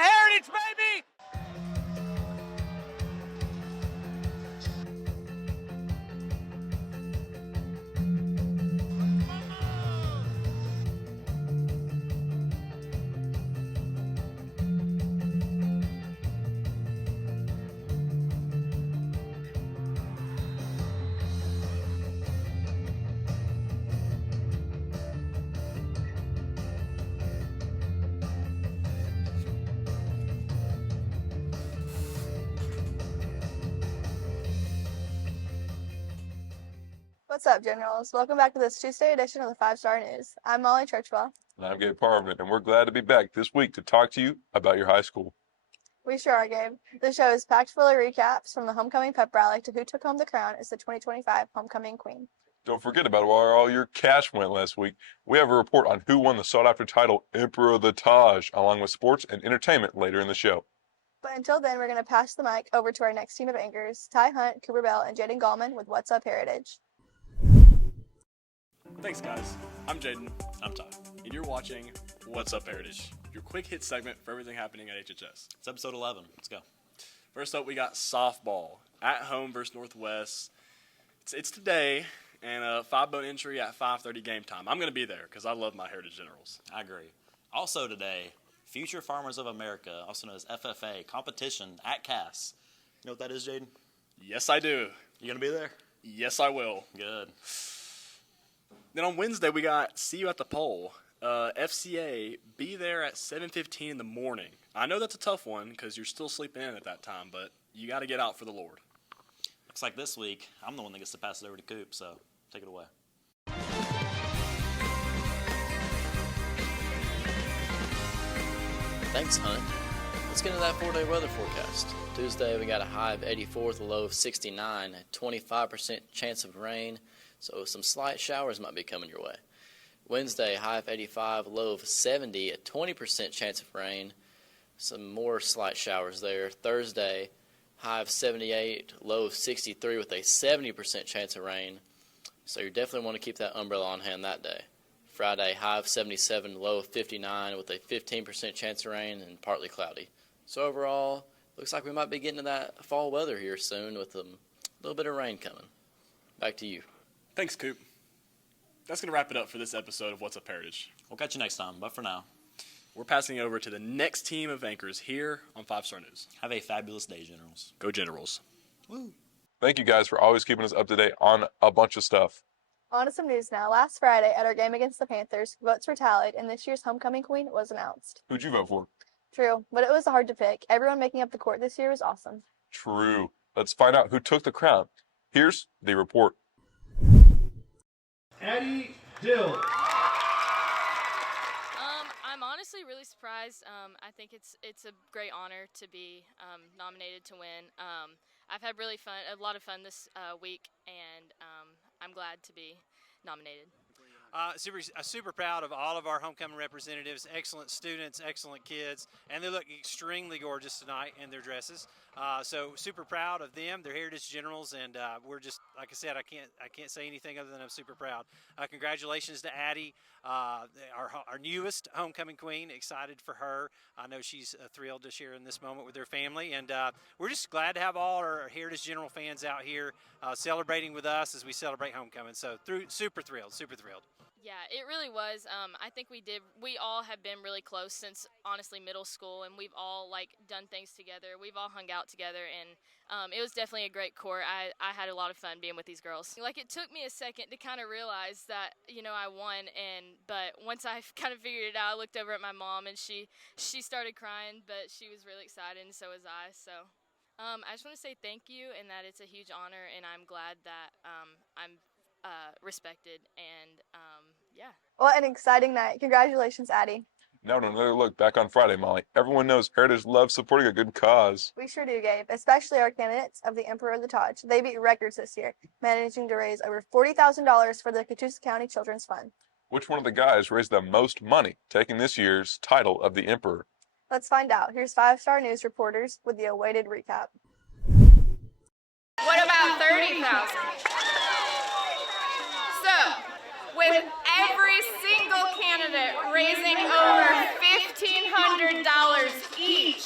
Heritage, baby! What's up, Generals? Welcome back to this Tuesday edition of the 5-Star News. I'm Molly Churchwell. And I'm Gabe Parvin, and we're glad to be back this week to talk to you about your high school. We sure are, Gabe. The show is packed full of recaps from the homecoming pep rally to who took home the crown as the 2025 homecoming queen. Don't forget about where all your cash went last week. We have a report on who won the sought-after title Emperor of the Taj, along with sports and entertainment later in the show. But until then, we're going to pass the mic over to our next team of anchors, Ty Hunt, Cooper Bell, and Jaden Gallman with What's Up Heritage. Thanks, guys. I'm Jaden. I'm Ty. And you're watching What's Up Heritage, your quick hit segment for everything happening at HHS. It's episode 11. Let's go. First up, we got softball at home versus Northwest. It's today, and a 5-bone entry at 5:30 game time. I'm going to be there because I love my Heritage Generals. I agree. Also today, Future Farmers of America, also known as FFA, competition at Cass. You know what that is, Jaden? Yes, I do. You going to be there? Yes, I will. Good. Then on Wednesday, we got See You at the Pole. FCA, be there at 7:15 in the morning. I know that's a tough one because you're still sleeping in at that time, but you got to get out for the Lord. Looks like this week, I'm the one that gets to pass it over to Coop, so take it away. Thanks, Hunt. Let's get into that 4-day weather forecast. Tuesday, we got a high of 84 with a low of 69, a 25% chance of rain, so some slight showers might be coming your way. Wednesday, high of 85, low of 70, a 20% chance of rain, some more slight showers there. Thursday, high of 78, low of 63 with a 70% chance of rain, so you definitely want to keep that umbrella on hand that day. Friday, high of 77, low of 59 with a 15% chance of rain and partly cloudy. So overall, looks like we might be getting to that fall weather here soon with a little bit of rain coming. Back to you. Thanks, Coop. That's going to wrap it up for this episode of What's Up Heritage. We'll catch you next time, but for now, we're passing over to the next team of anchors here on 5-Star News. have a fabulous day, Generals. Go Generals. Woo. Thank you guys for always keeping us up to date on a bunch of stuff. On to some news now. Last Friday, at our game against the Panthers, votes were tallied, and this year's homecoming queen was announced. Who'd you vote for? True, but it was hard to pick. Everyone making up the court this year was awesome. True. Let's find out who took the crown. Here's the report. Addie Dill. I'm honestly really surprised. I think it's a great honor to be nominated to win. I've had a lot of fun this week, and I'm glad to be nominated. Super proud of all of our homecoming representatives, excellent students, excellent kids, and they look extremely gorgeous tonight in their dresses. So super proud of them. They're Heritage Generals, and we're just, like I said, I can't say anything other than I'm super proud. Congratulations to Addie, our newest homecoming queen. Excited for her. I know she's thrilled to share in this moment with her family, and we're just glad to have all our Heritage General fans out here celebrating with us as we celebrate homecoming. So super thrilled. Yeah, it really was. I think we all have been really close since, honestly, middle school, and we've all, done things together. We've all hung out together, and it was definitely a great court. I had a lot of fun being with these girls. It took me a second to kind of realize that, I won, but once I kind of figured it out, I looked over at my mom, and she started crying, but she was really excited, and so was I. So I just want to say thank you, and that it's a huge honor, and I'm glad that I'm respected, and yeah. What an exciting night. Congratulations, Addie. Now to another look back on Friday, Molly. Everyone knows Heritage loves supporting a good cause. We sure do, Gabe, especially our candidates of the Emperor of the Taj. They beat records this year, managing to raise over $40,000 for the Catoosa County Children's Fund. Which one of the guys raised the most money, taking this year's title of the Emperor? Let's find out. Here's 5-Star News reporters with the awaited recap. What about 30,000? So, with every single candidate raising over $1,500 each,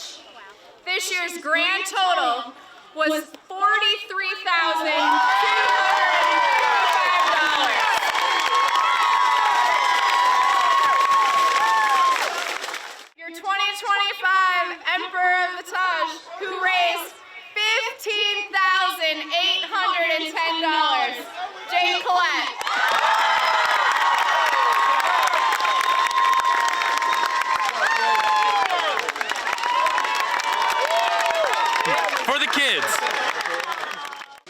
year's grand total was $43,255. Your 2025 Emperor of the Taj, who raised $15,810, Jane Collette. For the kids.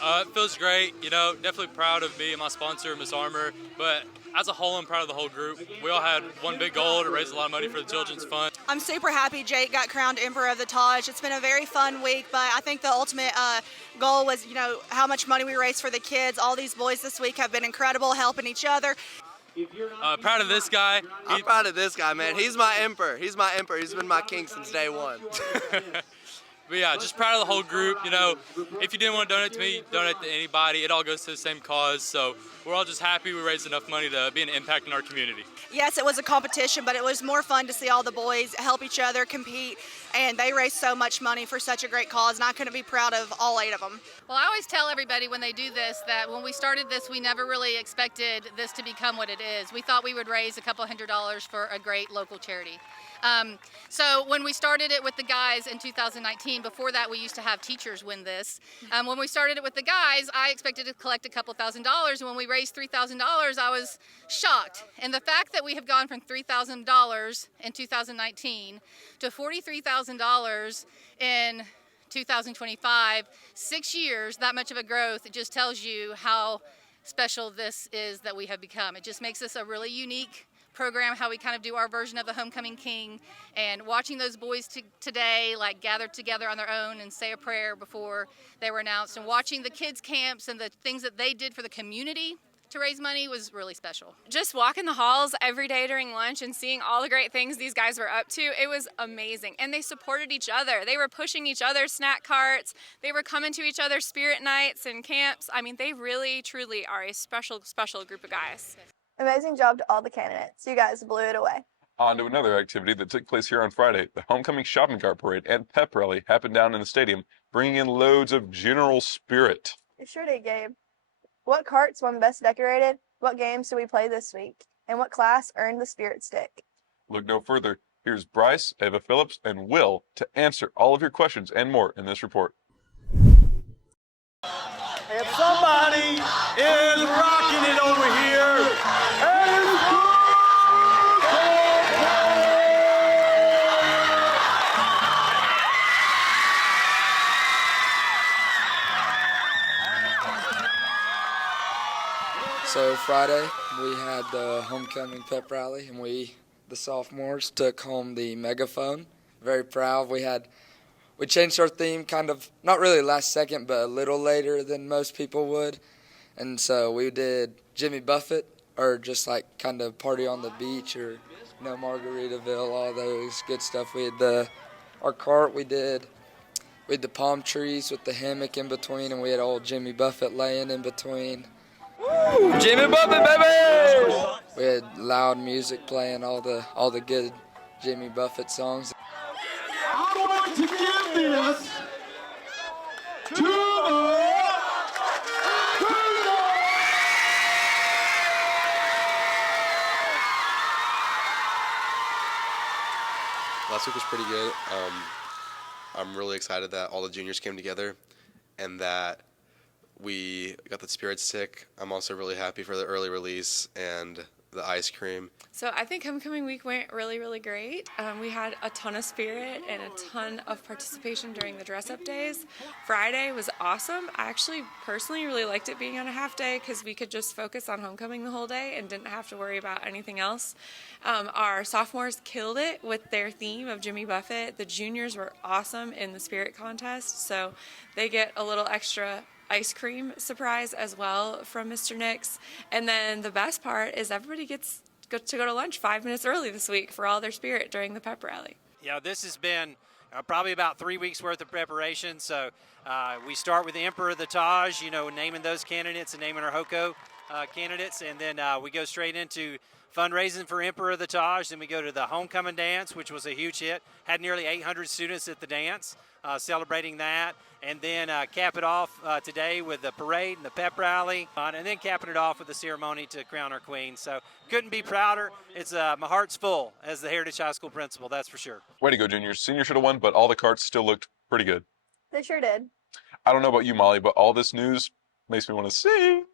It feels great, definitely proud of me and my sponsor, Miss Armour, but as a whole, I'm proud of the whole group. We all had one big goal to raise a lot of money for the Children's Fund. I'm super happy Jake got crowned Emperor of the Taj. It's been a very fun week, but I think the ultimate goal was, how much money we raised for the kids. All these boys this week have been incredible, helping each other. Proud of this guy. I'm proud of this guy, man. He's my emperor. He's my emperor. He's been my king since day one. But yeah, just proud of the whole group. If you didn't want to donate to me, donate to anybody. It all goes to the same cause. So we're all just happy we raised enough money to be an impact in our community. Yes, it was a competition, but it was more fun to see all the boys help each other, compete, and they raised so much money for such a great cause, and I couldn't be proud of all 8 of them. Well, I always tell everybody when they do this that when we started this, we never really expected this to become what it is. We thought we would raise a couple $100s for a great local charity. So when we started it with the guys in 2019, before that we used to have teachers win this. When we started it with the guys, I expected to collect a couple $1,000s, and when we raised $3,000, I was shocked. And the fact that we have gone from $3,000 in 2019 to $43,000 in 2025, 6 years, that much of a growth, it just tells you how special this is that we have become. It just makes us a really unique program, how we kind of do our version of the Homecoming King, and watching those boys today gather together on their own and say a prayer before they were announced, and watching the kids camps and the things that they did for the community to raise money was really special. Just walking the halls every day during lunch and seeing all the great things these guys were up to, it was amazing. And they supported each other. They were pushing each other's snack carts. They were coming to each other's spirit nights and camps. I mean, they really, truly are a special, special group of guys. Amazing job to all the candidates. You guys blew it away. On to another activity that took place here on Friday. The Homecoming Shopping Cart Parade and Pep Rally happened down in the stadium, bringing in loads of general spirit. You sure did, Gabe. What carts won Best Decorated? What games did we play this week? And what class earned the Spirit Stick? Look no further. Here's Bryce, Ava Phillips, and Will to answer all of your questions and more in this report. If somebody is rocking it over here, So Friday, we had the homecoming pep rally, and the sophomores, took home the megaphone. Very proud. We changed our theme kind of, not really last second, but a little later than most people would. And so we did Jimmy Buffett, or just kind of party on the beach, or Margaritaville, all those good stuff. We had our cart, we had the palm trees with the hammock in between, and we had old Jimmy Buffett laying in between. Woo! Jimmy Buffett, baby! We had loud music playing, all the good Jimmy Buffett songs. I want to give this to the Last week was pretty good. I'm really excited that all the juniors came together and that we got the Spirit Stick. I'm also really happy for the early release and the ice cream. So I think homecoming week went really, really great. We had a ton of spirit and a ton of participation during the dress-up days. Friday was awesome. I actually personally really liked it being on a half day because we could just focus on homecoming the whole day and didn't have to worry about anything else. Our sophomores killed it with their theme of Jimmy Buffett. The juniors were awesome in the spirit contest, so they get a little extra ice cream surprise as well from Mr. Nix. And then the best part is everybody gets to go to lunch 5 minutes early this week for all their spirit during the pep rally. Yeah, this has been probably about 3 weeks worth of preparation. So we start with the Emperor of the Taj, naming those candidates and naming our HOCO. candidates, and then we go straight into fundraising for Emperor of the Taj. Then we go to the homecoming dance, which was a huge hit. Had nearly 800 students at the dance celebrating that. And then cap it off today with the parade and the pep rally. And then capping it off with the ceremony to crown our queen. So couldn't be prouder. It's my heart's full as the Heritage High School principal, that's for sure. Way to go, juniors. Seniors should have won, but all the carts still looked pretty good. They sure did. I don't know about you, Molly, but all this news makes me want to sing.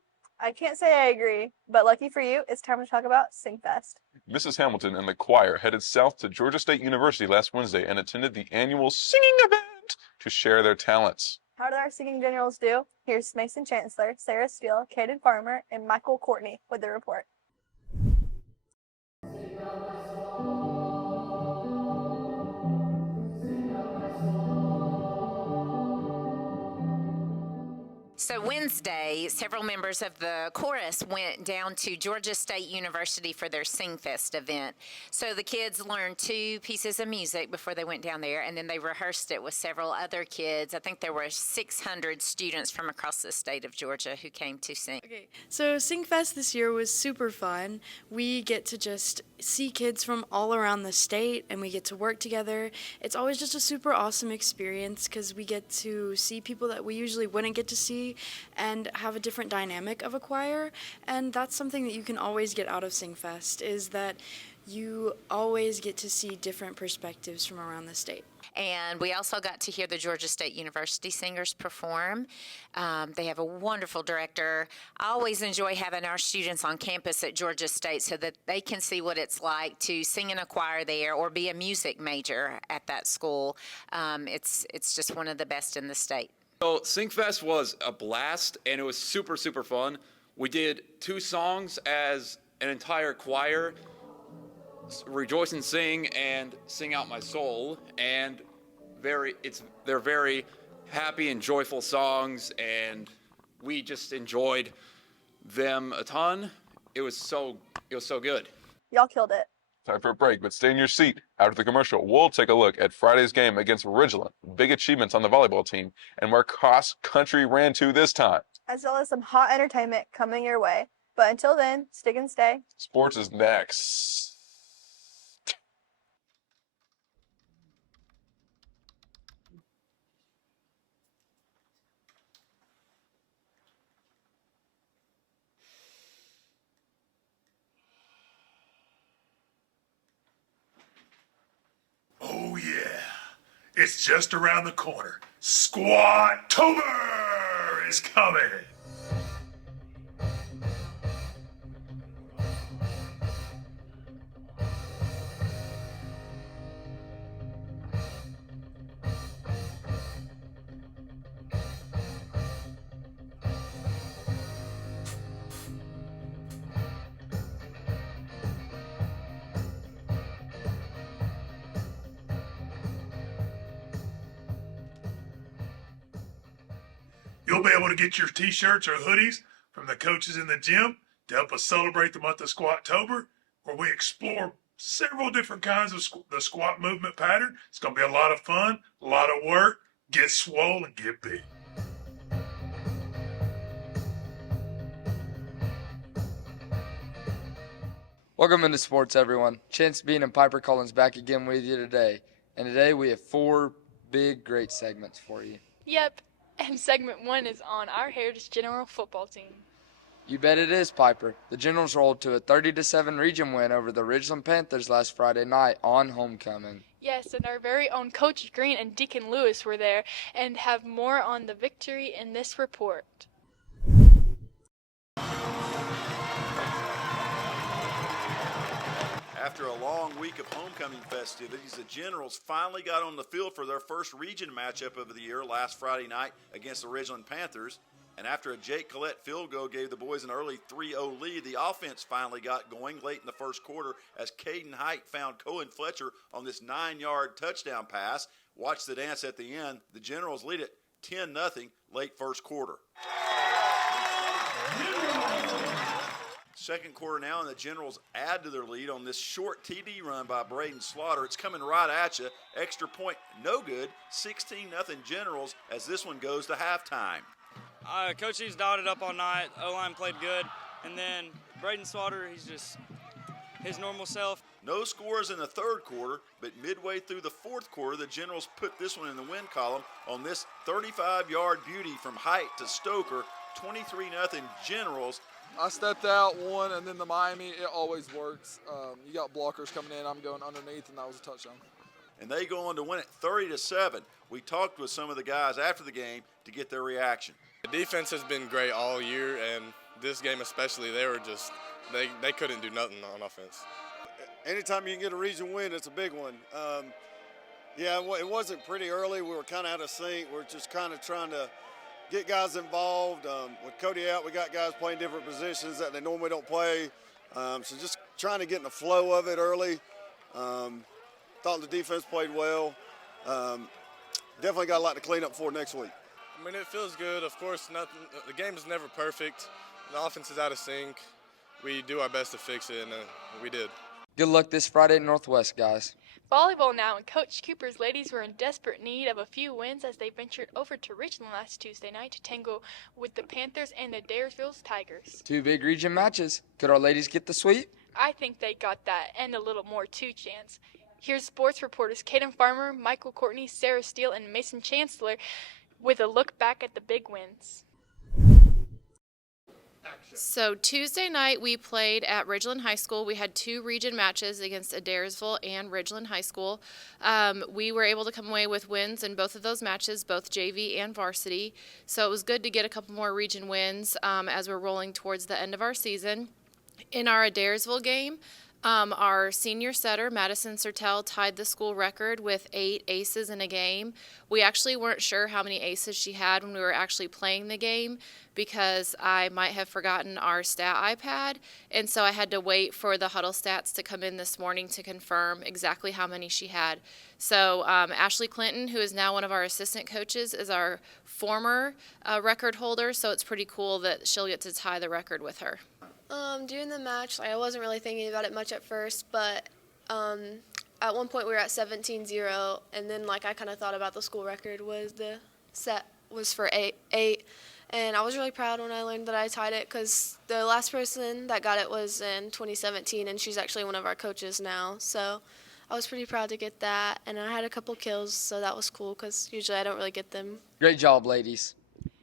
I can't say I agree, but lucky for you, it's time to talk about SingFest. Mrs. Hamilton and the choir headed south to Georgia State University last Wednesday and attended the annual singing event to share their talents. How did our singing generals do? Here's Mason Chancellor, Sarah Steele, Caden Farmer, and Michael Courtney with the report. So Wednesday, several members of the chorus went down to Georgia State University for their SingFest event. So the kids learned 2 pieces of music before they went down there, and then they rehearsed it with several other kids. I think there were 600 students from across the state of Georgia who came to sing. Okay, so SingFest this year was super fun. We get to just see kids from all around the state, and we get to work together. It's always just a super awesome experience because we get to see people that we usually wouldn't get to see and have a different dynamic of a choir. And that's something that you can always get out of SingFest, is that you always get to see different perspectives from around the state. And we also got to hear the Georgia State University singers perform. They have a wonderful director. I always enjoy having our students on campus at Georgia State so that they can see what it's like to sing in a choir there or be a music major at that school. It's just one of the best in the state. So SingFest was a blast, and it was super, super fun. We did 2 songs as an entire choir, Rejoice and Sing and Sing Out My Soul, and they're very happy and joyful songs, and we just enjoyed them a ton. It was so good. Y'all killed it. Time for a break, but stay in your seat. After the commercial, we'll take a look at Friday's game against Ridgeland, big achievements on the volleyball team, and where cross country ran to this time. As well as some hot entertainment coming your way. But until then, stick and stay. Sports is next. Oh yeah, it's just around the corner. Squat-tober is coming. You'll be able to get your t-shirts or hoodies from the coaches in the gym to help us celebrate the month of Squat-tober, where we explore several different kinds of the squat movement pattern. It's going to be a lot of fun, a lot of work. Get swole and get big. Welcome into sports, everyone. Chance Bean and Piper Collins back again with you today. And today we have 4 big, great segments for you. Yep, and segment 1 is on our Heritage General football team. You bet it is, Piper. The Generals rolled to a 30-7 region win over the Ridgeland Panthers last Friday night on homecoming. Yes, and our very own Coach Green and Deacon Lewis were there and have more on the victory in this report. After a long week of homecoming festivities, the Generals finally got on the field for their first region matchup of the year last Friday night against the Ridgeland Panthers. And after a Jake Collette field goal gave the boys an early 3-0 lead, the offense finally got going late in the first quarter as Caden Height found Cohen Fletcher on this 9-yard touchdown pass. Watch the dance at the end. The Generals lead it 10-0 late first quarter. Second quarter now, and the Generals add to their lead on this short TD run by Braden Slaughter. It's coming right at you. Extra point, no good. 16-0 Generals as this one goes to halftime. Coach E's dialed it up all night. O-line played good. And then Braden Slaughter, he's just his normal self. No scores in the third quarter, but midway through the fourth quarter, the Generals put this one in the win column on this 35-yard beauty from Height to Stoker, 23-0 Generals. I stepped out one, and then the Miami, it always works. You got blockers coming in, I'm going underneath, and that was a touchdown. And they go on to win it 30-7. We talked with some of the guys after the game to get their reaction. The defense has been great all year, and this game especially, they were just, they couldn't do nothing on offense. Anytime you can get a region win, it's a big one. Yeah, it wasn't pretty early. We were kind of out of sync. We're just kind of trying to get guys involved. With Cody out, we got guys playing different positions that they normally don't play. So just trying to get in the flow of it early. Thought the defense played well. Definitely got a lot to clean up for next week. I mean, it feels good. Of course, the game is never perfect. The offense is out of sync. We do our best to fix it, and we did. Good luck this Friday at Northwest, guys. Volleyball now, and Coach Cooper's ladies were in desperate need of a few wins as they ventured over to Richland last Tuesday night to tangle with the Panthers and the Dayersville Tigers. 2 big region matches. Could our ladies get the sweep? I think they got that and a little more too, Chance. Here's sports reporters Kaden Farmer, Michael Courtney, Sarah Steele, and Mason Chancellor with a look back at the big wins. So Tuesday night we played at Ridgeland High School. We had 2 region matches against Adairsville and Ridgeland High School. We were able to come away with wins in both of those matches, both JV and varsity. So it was good to get a couple more region wins as we're rolling towards the end of our season. In our Adairsville game, our senior setter, Madison Sertel, tied the school record with 8 aces in a game. We actually weren't sure how many aces she had when we were actually playing the game because I might have forgotten our stat iPad, and so I had to wait for the huddle stats to come in this morning to confirm exactly how many she had. So Ashley Clinton, who is now one of our assistant coaches, is our former record holder, so it's pretty cool that she'll get to tie the record with her. During the match, I wasn't really thinking about it much at first, but at one point we were at 17-0, and then I kind of thought about the school record was the set was for 8, and I was really proud when I learned that I tied it because the last person that got it was in 2017, and she's actually one of our coaches now, so I was pretty proud to get that, and I had a couple kills, so that was cool because usually I don't really get them. Great job, ladies.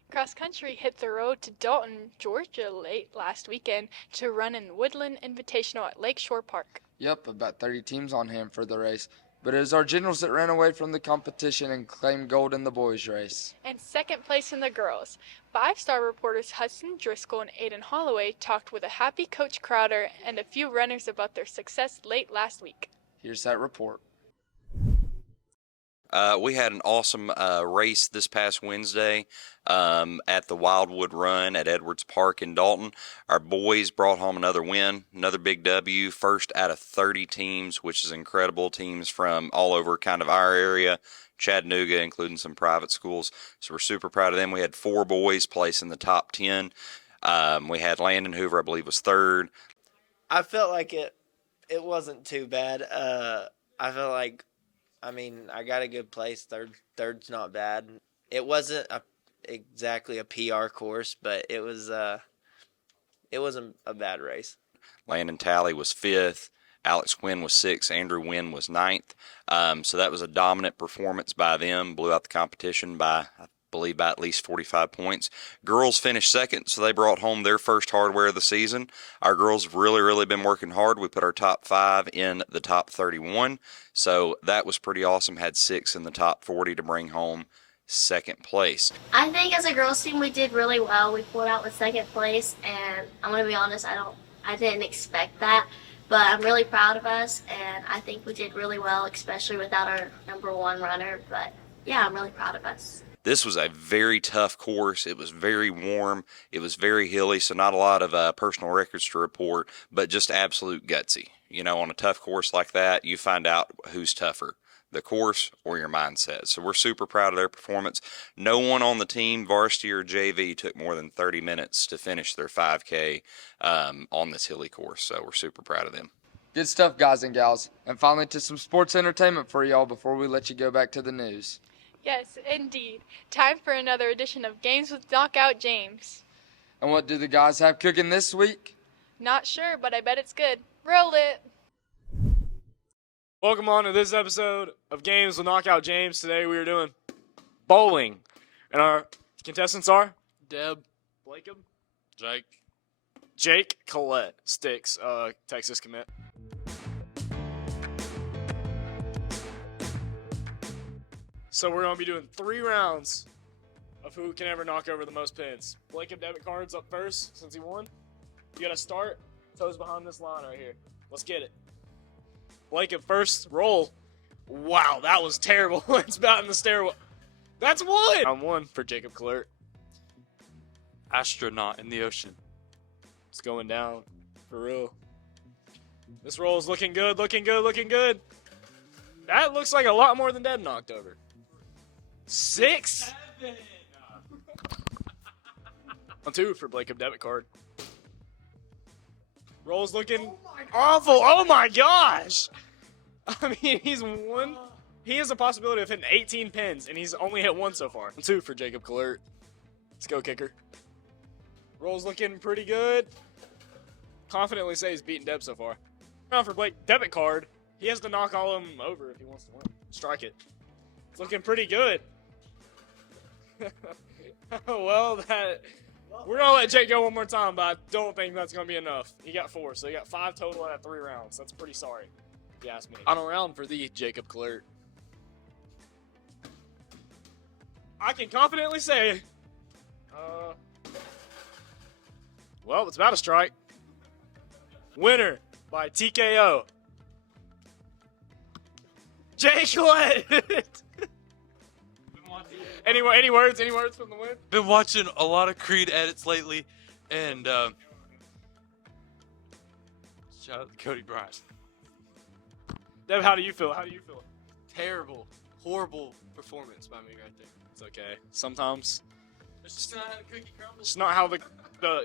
Cross country hit the road to Dalton, Georgia late last weekend to run in Woodland Invitational at Lakeshore Park. Yep, about 30 teams on hand for the race. But it was our Generals that ran away from the competition and claimed gold in the boys' race. And second place in the girls. 5-star reporters Hudson Driscoll and Aiden Holloway talked with a happy Coach Crowder and a few runners about their success late last week. Here's that report. We had an awesome race this past Wednesday at the Wildwood Run at Edwards Park in Dalton. Our boys brought home another win, another big W, first out of 30 teams, which is incredible. Teams from all over kind of our area, Chattanooga, including some private schools. So we're super proud of them. We had 4 boys place in the top 10. We had Landon Hoover, I believe, was third. I felt like it wasn't too bad. I felt like, I got a good place. Third's not bad. It wasn't exactly a PR course, but it wasn't a bad race. Landon Talley was 5th. Alex Quinn was 6th. Andrew Wynn was 9th. So that was a dominant performance by them. Blew out the competition by, I believe, by at least 45 points. Girls finished 2nd, so they brought home their first hardware of the season. Our girls have really been working hard. We put our top 5 in the top 31, so that was pretty awesome. Had 6 in the top 40 to bring home 2nd place. I think as a girls team we did really well. We pulled out with 2nd place, and I'm going to be honest, I didn't expect that, but I'm really proud of us, and I think we did really well, especially without our number 1 runner. But yeah, I'm really proud of us. This was a very tough course. It was very warm. It was very hilly, so not a lot of personal records to report, but just absolute gutsy. On a tough course like that, you find out who's tougher, the course or your mindset. So we're super proud of their performance. No one on the team, varsity or JV, took more than 30 minutes to finish their 5K on this hilly course, so we're super proud of them. Good stuff, guys and gals. And finally to some sports entertainment for y'all before we let you go back to the news. Yes, indeed. Time for another edition of Games with Knockout James. And what do the guys have cooking this week? Not sure, but I bet it's good. Roll it. Welcome on to this episode of Games with Knockout James. Today we are doing bowling. And our contestants are Deb, Blakeham, Jake Collette, Sticks, Texas commit. So we're going to be doing 3 rounds of who can ever knock over the most pins. Blakeham debit cards up first since he won. You got to start toes behind this line right here. Let's get it. Blakeham first roll. Wow, that was terrible. It's about in the stairwell. That's 1. Round 1 for Jacob Collette. Astronaut in the ocean. It's going down for real. This roll is looking good, looking good, looking good. That looks like a lot more than Deb knocked over. 6. 2 for Blakeham debit card. Roll's looking awful. Oh my gosh! I mean, he has a possibility of hitting 18 pins, and he's only hit 1 so far. 2 for Jacob Collette. Let's go, kicker. Roll's looking pretty good. Confidently say he's beaten Deb so far. Now for Blake debit card, he has to knock all of them over if he wants to win. Strike it. It's looking pretty good. Well, we're gonna let Jake go one more time, but I don't think that's gonna be enough. He got 4, so he got 5 total out of 3 rounds. That's pretty sorry, if you ask me. Final round for the Jacob Collette. I can confidently say, well, it's about a strike. Winner by TKO. Jake Collette. Any words from the win? Been watching a lot of Creed edits lately, and shout out to Cody Bryant. Deb, how do you feel? Terrible, horrible performance by me right there. It's okay. Sometimes It's just not how the cookie crumbles. it's not how the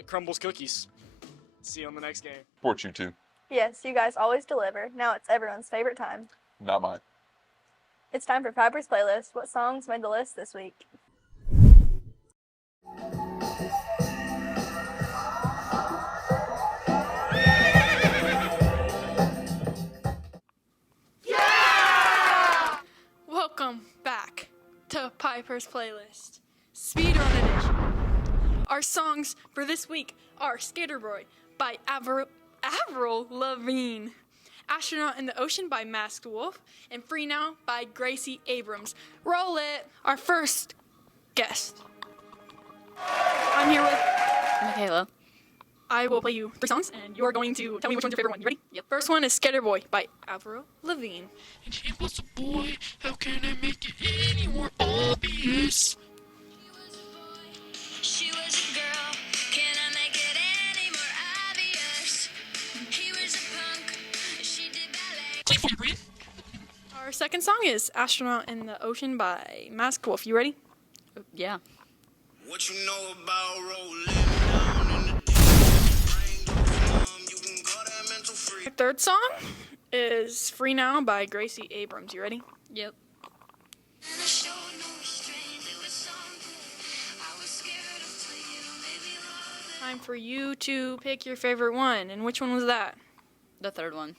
crumbles cookies. See you on the next game. Support you too. Yes, you guys always deliver. Now it's everyone's favorite time. Not mine. It's time for Fiber's playlist. What songs made the list this week? Welcome back to Piper's Playlist, Speedrun Edition. Our songs for this week are Skater Boy by Avril Lavigne, Astronaut in the Ocean by Masked Wolf, and Free Now by Gracie Abrams. Roll it! Our first guest. I'm here with Michaela. I will play you 3 songs, and you're going to tell me which one's your favorite one. You ready? Yep. First one is Skater Boy by Avril Lavigne. And he was a boy, how can I make it any more obvious? She was a girl, can I make it any more obvious? He was a punk, she did ballet. Our second song is Astronaut in the Ocean by Masked Wolf. You ready? Yeah. What you know about rolling? Our third song is Free Now by Gracie Abrams. You ready? Yep. Time for you to pick your favorite one. And which one was that? The third one.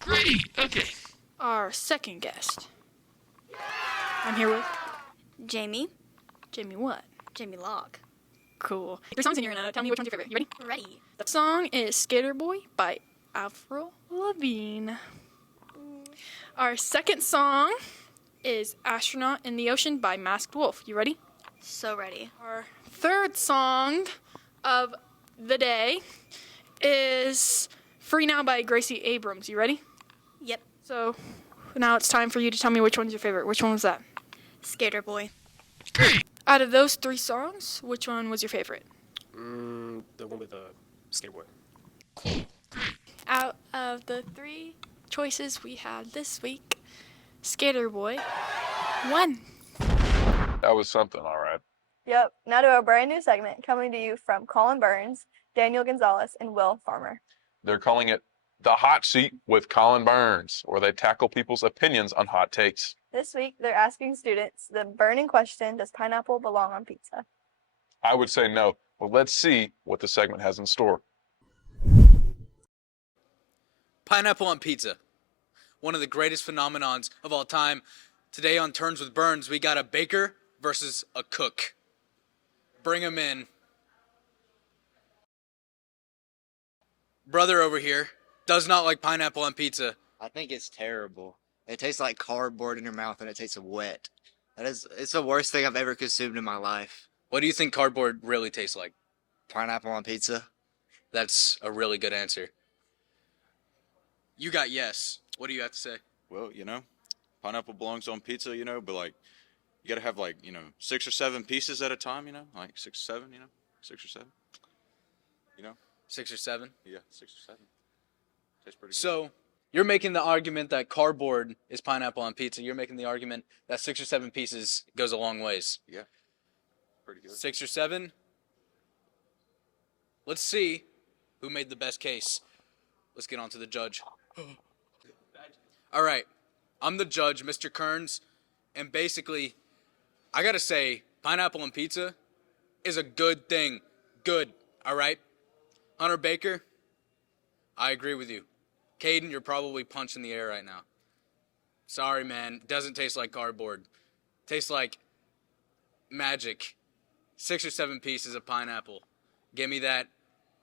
Great. Okay. Our second guest. I'm here with Jamie. Jamie what? Jamie Locke. Cool. 3 songs in here now. Tell me which one's your favorite. You ready? Ready. The song is Skater Boy by Avril Lavigne. Our second song is Astronaut in the Ocean by Masked Wolf. You ready? So ready. Our third song of the day is Free Now by Gracie Abrams. You ready? Yep. So now it's time for you to tell me which one's your favorite. Which one was that? Skater Boy. Out of those 3 songs, which one was your favorite? The one with the Skater Boy. Out of the 3 choices we had this week, Skater Boy won. That was something, all right. Yep. Now to a brand new segment coming to you from Colin Burns, Daniel Gonzalez, and Will Farmer. They're calling it The Hot Seat with Colin Burns, where they tackle people's opinions on hot takes. This week, they're asking students the burning question, does pineapple belong on pizza? I would say no, Well, let's see what the segment has in store. Pineapple on pizza. One of the greatest phenomenons of all time. Today on Turns with Burns, we got a baker versus a cook. Bring him in. Brother over here does not like pineapple on pizza. I think it's terrible. It tastes like cardboard in your mouth and it tastes wet. It's the worst thing I've ever consumed in my life. What do you think cardboard really tastes like? Pineapple on pizza. That's a really good answer. You got yes. What do you have to say? Well, pineapple belongs on pizza, but like, you gotta have like, 6 or 7 pieces at a time, like 6 or 7, 6 or 7, 6 or 7? Yeah, 6 or 7. Tastes pretty good. So, you're making the argument that cardboard is pineapple on pizza. You're making the argument that 6 or 7 pieces goes a long ways. Yeah, pretty good. 6 or 7? Let's see who made the best case. Let's get on to the judge. All right, I'm the judge, Mr. Kearns, and basically, I gotta say, pineapple on pizza is a good thing. Good, all right? Hunter Baker, I agree with you. Caden, you're probably punching the air right now. Sorry, man. Doesn't taste like cardboard. Tastes like magic. 6 or 7 pieces of pineapple. Give me that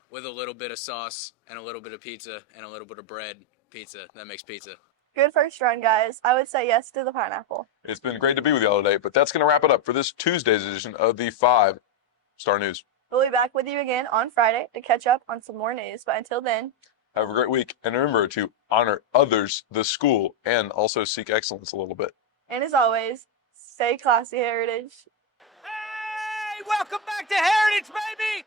with a little bit of sauce and a little bit of pizza and a little bit of bread. Pizza. That makes pizza. Good first run, guys. I would say yes to the pineapple. It's been great to be with y'all today, but that's going to wrap it up for this Tuesday's edition of the 5-Star News. We'll be back with you again on Friday to catch up on some more news. But until then, have a great week. And remember to honor others, the school, and also seek excellence a little bit. and as always, stay classy, Heritage. Hey, welcome back to Heritage, baby!